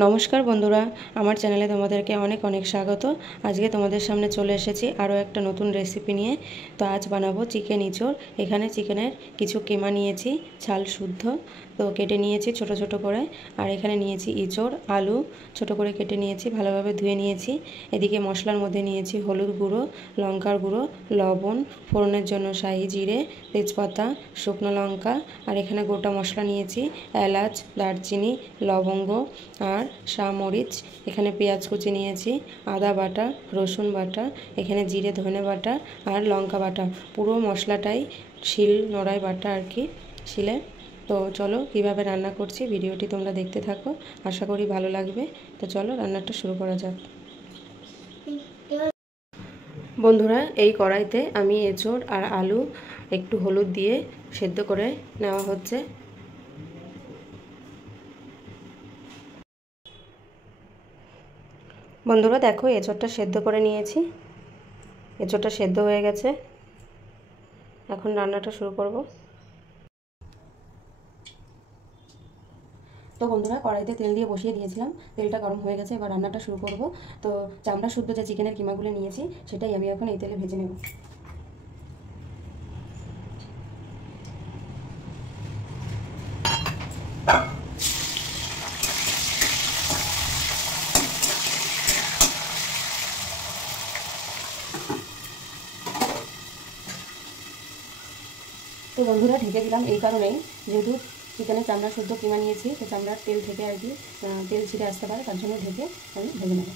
নমস্কার বন্ধুরা, আমার চ্যানেলে তোমাদেরকে অনেক অনেক স্বাগত। আজকে তোমাদের সামনে চলে এসেছি আরও একটা নতুন রেসিপি নিয়ে। তো আজ বানাবো চিকেন ইঁচড়। এখানে চিকেনের কিছু কিমা নিয়েছি, ছাল শুদ্ধ, তো কেটে নিয়েছি ছোট ছোট করে। আর এখানে নিয়েছি ইঁচড়, আলু ছোট করে কেটে নিয়েছি, ভালোভাবে ধুয়ে নিয়েছি। এদিকে মশলার মধ্যে নিয়েছি হলুদ গুঁড়ো, লঙ্কার গুঁড়ো, লবণ, ফোড়নের জন্য শাহি জিরে, তেজপাতা, শুকনো লঙ্কা। আর এখানে গোটা মশলা নিয়েছি, এলাচ, দারচিনি, লবঙ্গ আর মরিচ। এখানে পেঁয়াজ কুচি নিয়েছি, আদা বাটা, রসুন বাটা, এখানে জিরে ধনে বাটা আর লঙ্কা বাটা। পুরো মশলাটাই শিল নোড়ায় বাটা আর কি, শিলে। তো চলো কীভাবে রান্না করছি ভিডিওটি তোমরা দেখতে থাকো, আশা করি ভালো লাগবে। তো চলো রান্নাটা শুরু করা যাক। বন্ধুরা, এই কড়াইতে আমি এঁচড় আর আলু একটু হলুদ দিয়ে সেদ্ধ করে নেওয়া হচ্ছে। বন্ধুরা দেখো, এঁচড়টা সেদ্ধ করে নিয়েছি, এঁচড়টা সেদ্ধ হয়ে গেছে। এখন রান্নাটা শুরু করব। তো বন্ধুরা, কড়াইতে তেল দিয়ে বসিয়ে দিয়েছিলাম, তেলটা গরম হয়ে গেছে, এবার রান্নাটা শুরু করব। তো চামড়া শুদ্ধ যে চিকেনের কিমাগুলো নিয়েছি সেটাই আমি এখন এই তেলে ভেজে নেব। তো বন্ধুরা, ঢেকে দিলাম এই কারণেই, যেহেতু চিকেনের চামড়া শুদ্ধ কিমা নিয়েছি, তো চামড়ার তেল থেকে আর কি তেল ছিটে আসতে পারে, তার জন্য ঢেকে আমি ভেজে নেব।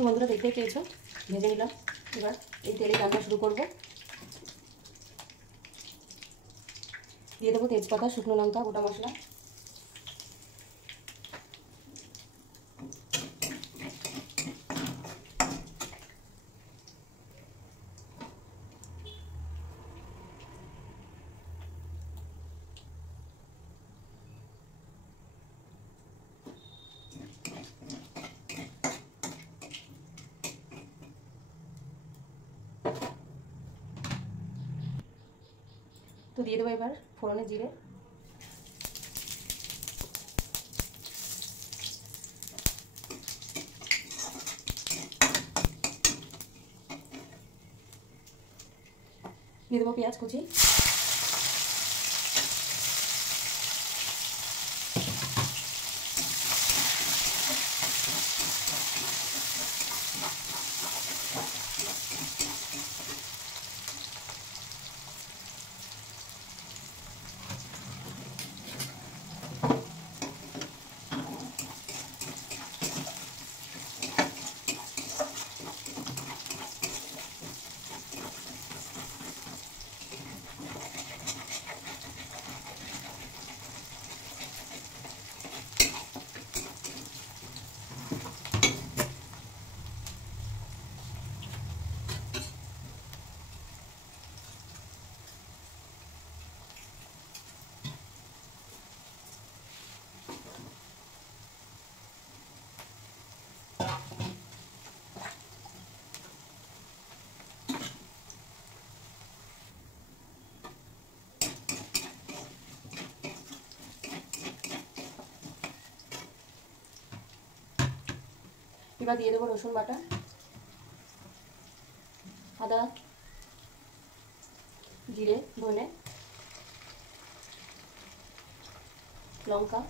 তো বন্ধুরা, দেখতেই পেয়েছো, ভেজে নিলাম। এবার এই তেলে রান্না শুরু করব। দিয়ে দেবো তেজপাতা, শুকনো লঙ্কা, গোটা মশলা। তো দিয়ে দেবো এবার ফোড়নে জিরে, দিয়ে দেবো পেঁয়াজ কুচি, এবার দিয়ে দেবো রসুন বাটা, আদা, জিরে ধনে লঙ্কা,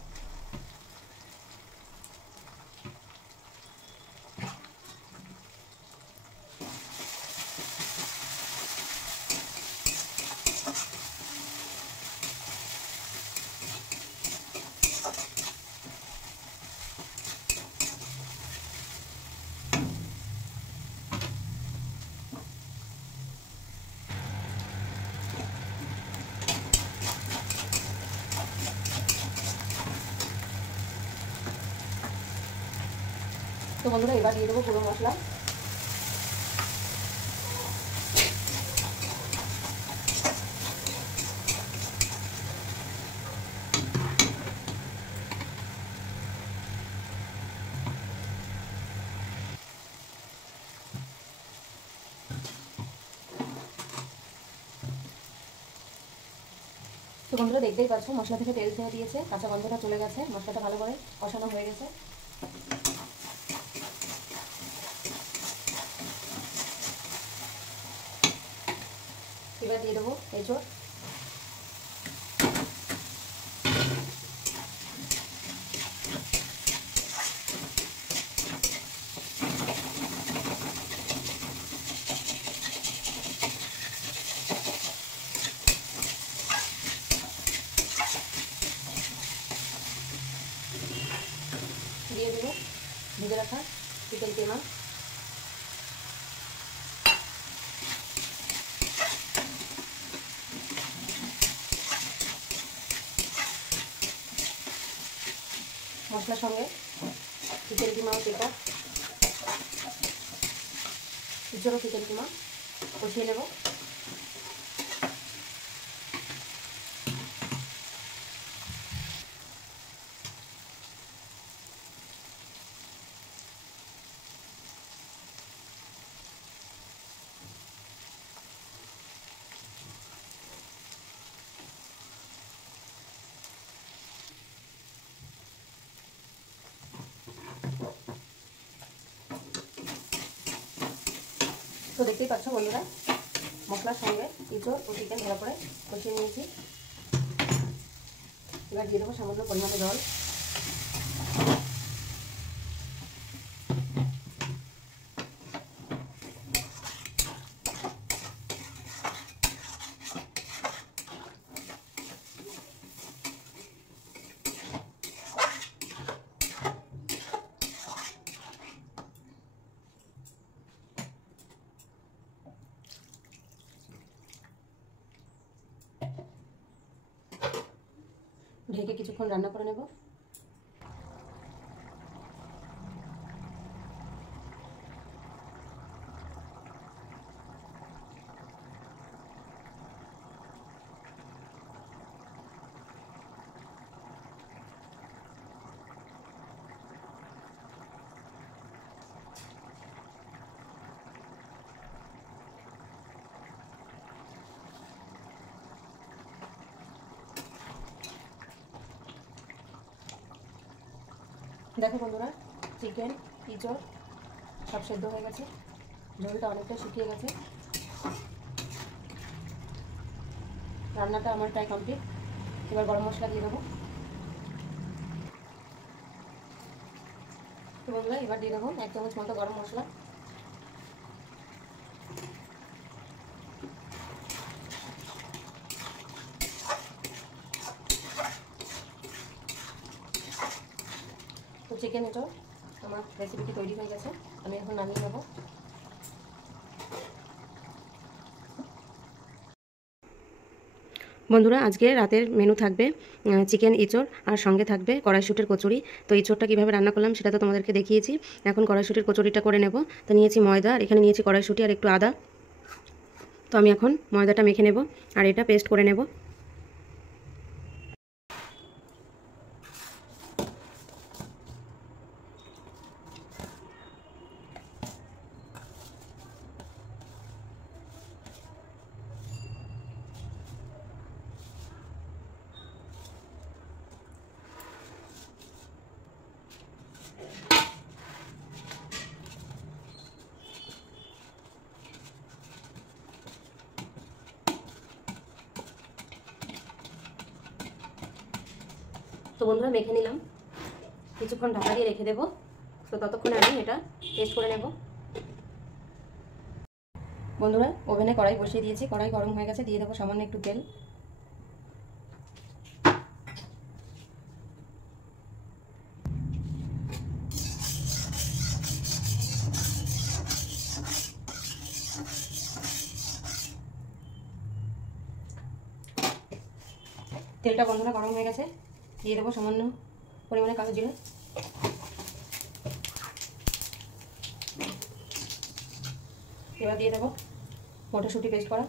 বন্ধুরা এবার দিয়ে দেবো গুঁড়ো মশলা। তো বন্ধুরা দেখতেই পাচ্ছ মশলা থেকে তেল ছেড়ে দিয়েছে, কাঁচা গন্ধটা চলে গেছে, মশলাটা ভালো করে কষানো হয়ে গেছে। এবার দিয়ে দেবো এঁচোড়। দিয়ে দেবো ভেজে রাখা চিকেন কিমা। মশলার সঙ্গে চিকেন কিমা ও তেটা ইঁচড়ও চিকেন কিমা কষিয়ে নেব। তো দেখতেই পাচ্ছ বন্ধুরা মশলার সঙ্গে ইঁচড় ও চিকেন ভালো করে কষিয়ে নিয়েছি। এবার দিয়ে দেবো সামান্য পরিমাণে জল। ঢেকে কিছুক্ষণ রান্না করে নেব। দেখো বন্ধুরা চিকেন ইঁচড় সব সেদ্ধ হয়ে গেছে, ঝোলটা অনেকটা শুকিয়ে গেছে। রান্নাটা আমার প্রায় কমপ্লিট। এবার গরম মশলা দিয়ে দেবো। তো বন্ধুরা এবার দিয়ে দেবো 1 চামচ মতো গরম মশলা। তো চিকেন ইঁচড় আমার রেসিপিটি তৈরি হয়ে গেছে, আমি এখন নামিয়ে নেব। বন্ধুরা আজকে রাতের মেনু থাকবে চিকেন ইঁচড় আর সঙ্গে থাকবে কড়াইশুঁটির কচুরি। তো ইঁচড়টা কীভাবে রান্না করলাম সেটা তো তোমাদেরকে দেখিয়েছি। এখন কড়াইশুঁটির কচুরিটা করে নেব। তো নিয়েছি ময়দা, আর এখানে নিয়েছি কড়াইশুঁটি আর একটু আদা। তো আমি এখন ময়দাটা মেখে নেব আর এটা পেস্ট করে নেব। তো বন্ধুরা মেখে নিলাম, কিছুক্ষণ ঢাকা দিয়ে রেখে দেবো। তো ততক্ষণে আমি এটা পেস্ট করে নেব। বন্ধুরা ওভেনে কড়াই বসিয়ে দিয়েছি, কড়াই গরম হয়ে গেছে, দিয়ে দেবো সামান্য একটু তেল। তেলটা বন্ধুরা গরম হয়ে গেছে, দিয়ে দেবো সামান্য পরিমাণে কালো জিরে। এবার দিয়ে দেবো মটরশুঁটি পেস্ট করা,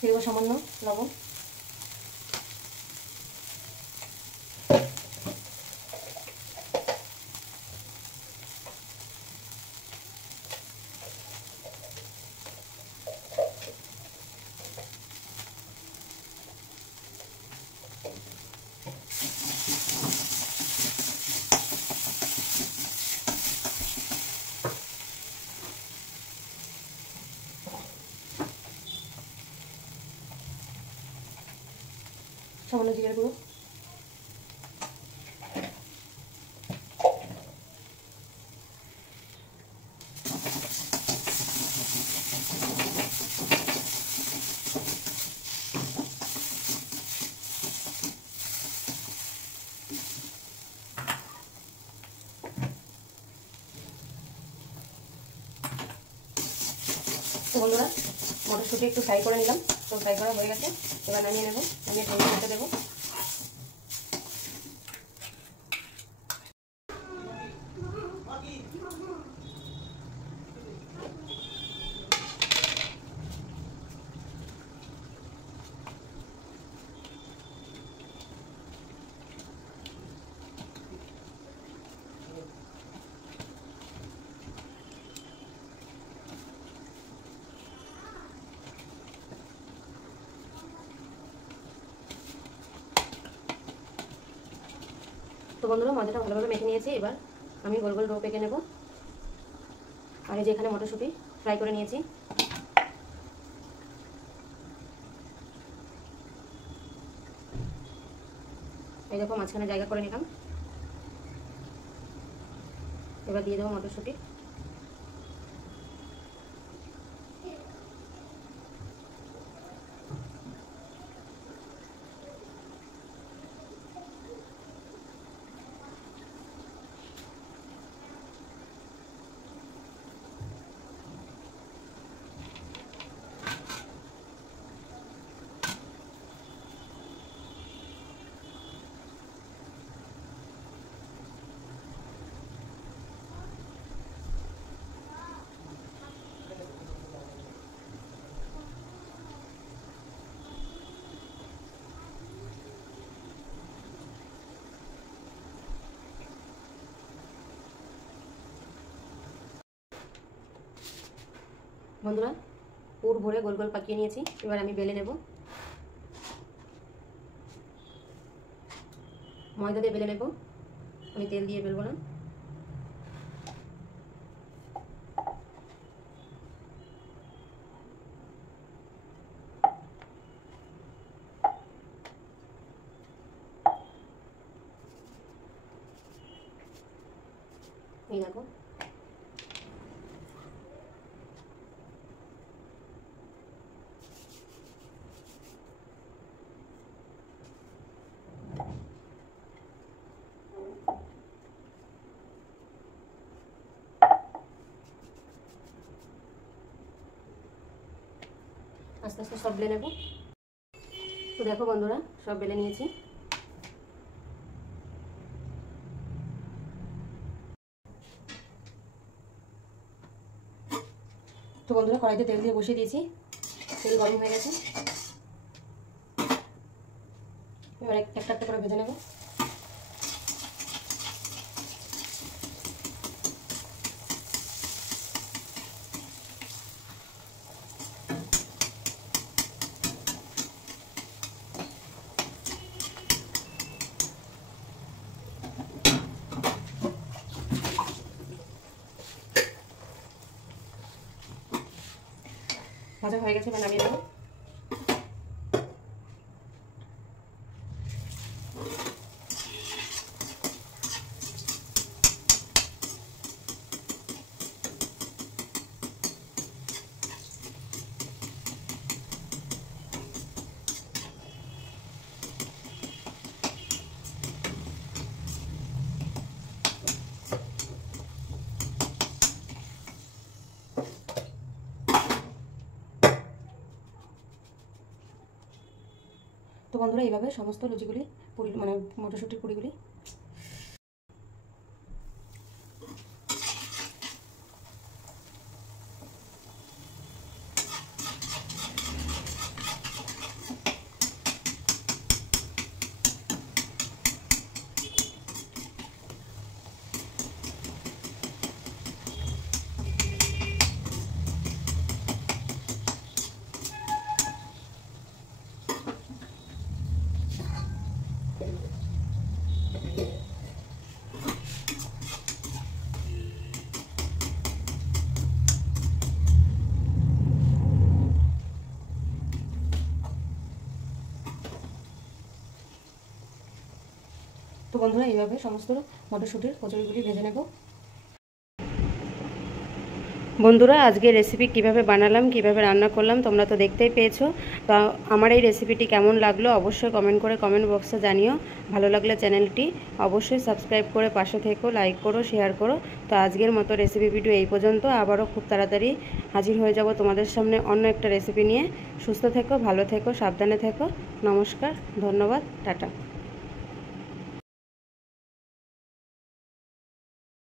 দিয়ে দেবো সামান্য লবণ, সামান্য জিরের গুঁড়ো, তো বন্ধুরা মটরশুঁটি একটু ফ্রাই করে নিলাম, তো ফ্রাই করা হয়ে গেছে। এবার নামিয়ে নেবো, নামিয়ে ঢেলে রেখে দেবো। তো বন্ধুরা ময়দাটা ভালোভাবে মেখে নিয়েছি, এবার আমি গোল গোল ডো পেকে নেব। আর এই যে এখানে মটরশুঁটি ফ্রাই করে নিয়েছি, এই দেখো মাঝখানে জায়গা করে নিলাম। এবার দিয়ে দেবো মটরশুঁটি, বন্ধুরা পুর ভরে গোল গোল পাকিয়ে নিয়েছি। এবার আমি বেলে নেব, ময়দা দিয়ে বেলে নেব, আমি তেল দিয়ে বেলবো না। এই দেখো আস্তে আস্তে সব বেলে নেব। তো দেখো বন্ধুরা সব বেলে নিয়েছি। তো বন্ধুরা কড়াইতে তেল দিয়ে বসিয়ে দিয়েছি, তেল গরম হয়ে গেছে। এবার একটা একটা করে ভেজে নেব। ভাজা হয়ে গেছে, এবার নামিয়ে দেবো। বন্ধুরা এইভাবে সমস্ত লুচিগুলি পুরি মানে মটরশুঁটির পুরিগুলি তো বন্ধুরা এইভাবে সমস্ত মটরশুঁটির কচুরিগুলি ভেজে নেব। বন্ধুরা আজকে রেসিপি কিভাবে বানালাম, কিভাবে রান্না করলাম তোমরা তো দেখতেই পেয়েছো। তো আমার এই রেসিপিটি কেমন লাগলো অবশ্যই কমেন্ট করে কমেন্ট বক্সে জানিও। ভালো লাগলে চ্যানেলটি অবশ্যই সাবস্ক্রাইব করে পাশে থেকো, লাইক করো, শেয়ার করো। তো আজকের মতো রেসিপি ভিডিও এই পর্যন্ত। আবারও খুব তাড়াতাড়ি হাজির হয়ে যাব তোমাদের সামনে অন্য একটা রেসিপি নিয়ে। সুস্থ থেকো, ভালো থেকো, সাবধানে থেকো। নমস্কার, ধন্যবাদ, টাটা।